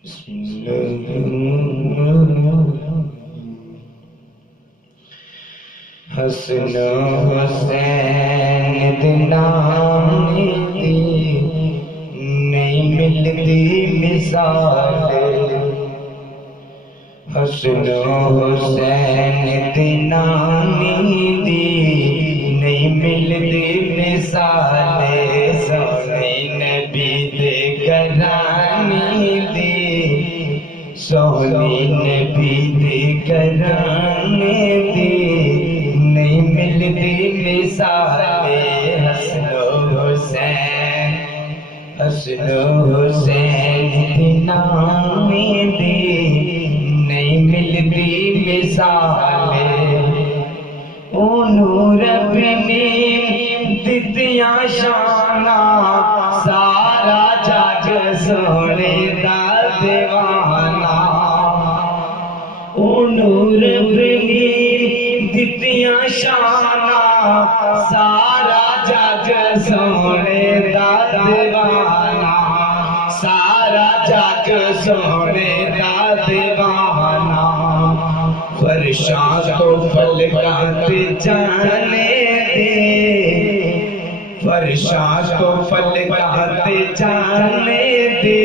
حسن حسین دنانی دی نہیں ملتی مثال، حسن حسین دنانی دی نہیں ملتی مثال، سونے نبی دے گھرانے دی، سونے نبی دے گھرانے دی نہیں ملتی مثال، حسن حسین، حسن حسین دنانی دی نہیں ملتی مثال، انہوں رب نے دتیاں شانہ سارا جگ سونے دا دیوانہ، انہوں رب نے دتیاں شانہ سارا جگ سونے دا دیوانہ، سارا جگ سونے دا دیوانہ، فرشاں تو فلکات جانے دے، فرشاں تو فلکات جانے دے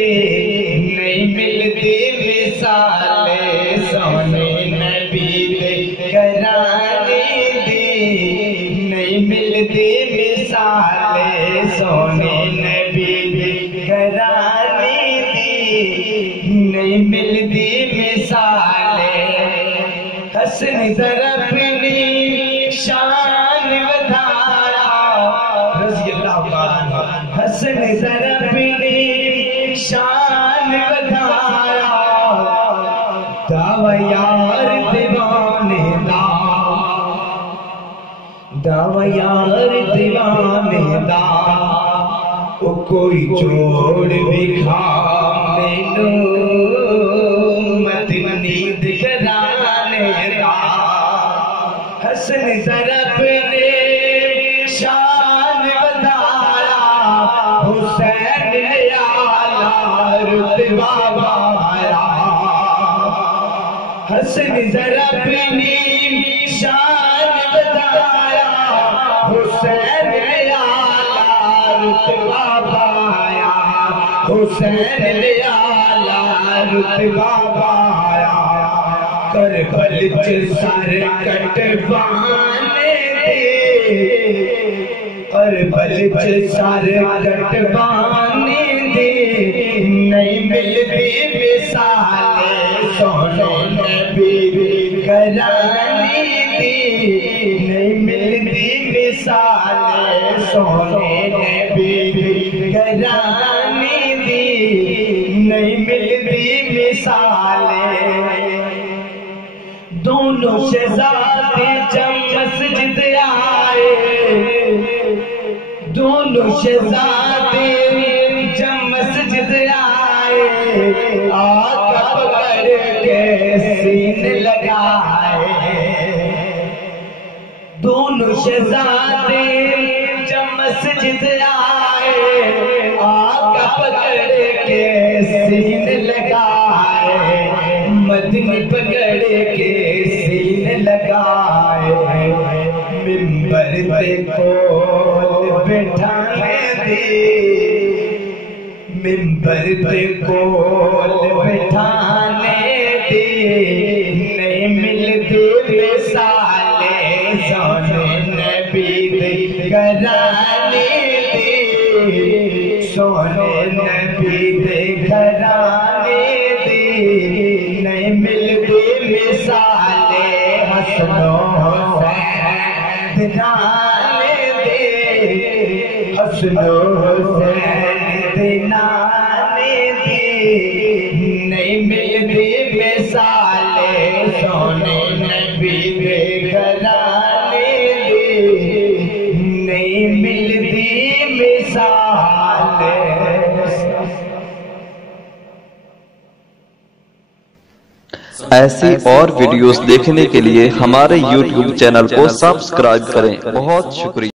نہیں ملتی مثال، سونے نبی دے گھرانے دی نہیں ملتی مثال، سونے نبی دے گھرانے دی نہیں ملتی مثال، حسن ذرا اپنی شان ودھایا، رضی اللہ عنہ، حسن ذرا اپنی شان ودھایا، دعوی یار دیوانے دا، دعوی یار دیوانے دا، او کوئی جوڑ بکھا مینو مدنی دگرانے دا، حسن ذرا اپنے شان ودھایا، حسین نے اعلیٰ رتبہ پایا، حسن ذرا اپنی شان ودھایا، حسین نے اعلیٰ رتبہ پایا، حسین نے اعلیٰ رتبہ پایا، کربل چ سر کٹوانے دے، کربل چ سر کٹوانے دے نہیں ملتی مثال، سونے نبی دے گھرانے دی نہیں ملتی مثال، سونے نبی دے گھرانے دی نہیں ملتی مثال، دونوں شہزادے جب مسجد آئے، دونوں شہزادے جب مسجد آئے، آقا پکڑ کے سینے لگائے، دونوں شہزادے جب مسجد آئے، آقا پکڑ کے سینے لگائے، مدنی پکڑ کے سینے لگائے، ممبر پہ کول بٹھانے دی، ممبر پہ کول بٹھانے دی نہیں ملتی مثال، سونے نبی دے گھرانے دی، سونے نبی دے گھرانے دی نہیں ملتی مثال، حسن حسین دنانے دے، حسن حسین دنانے دی نہیں ملتی مثال، سونے نبی دے گھرانے دی نہیں ملتی مثال۔ ایسی اور ویڈیوز دیکھنے کے لیے ہمارے YouTube چینل کو سبسکرائب کریں۔ بہت شکریہ۔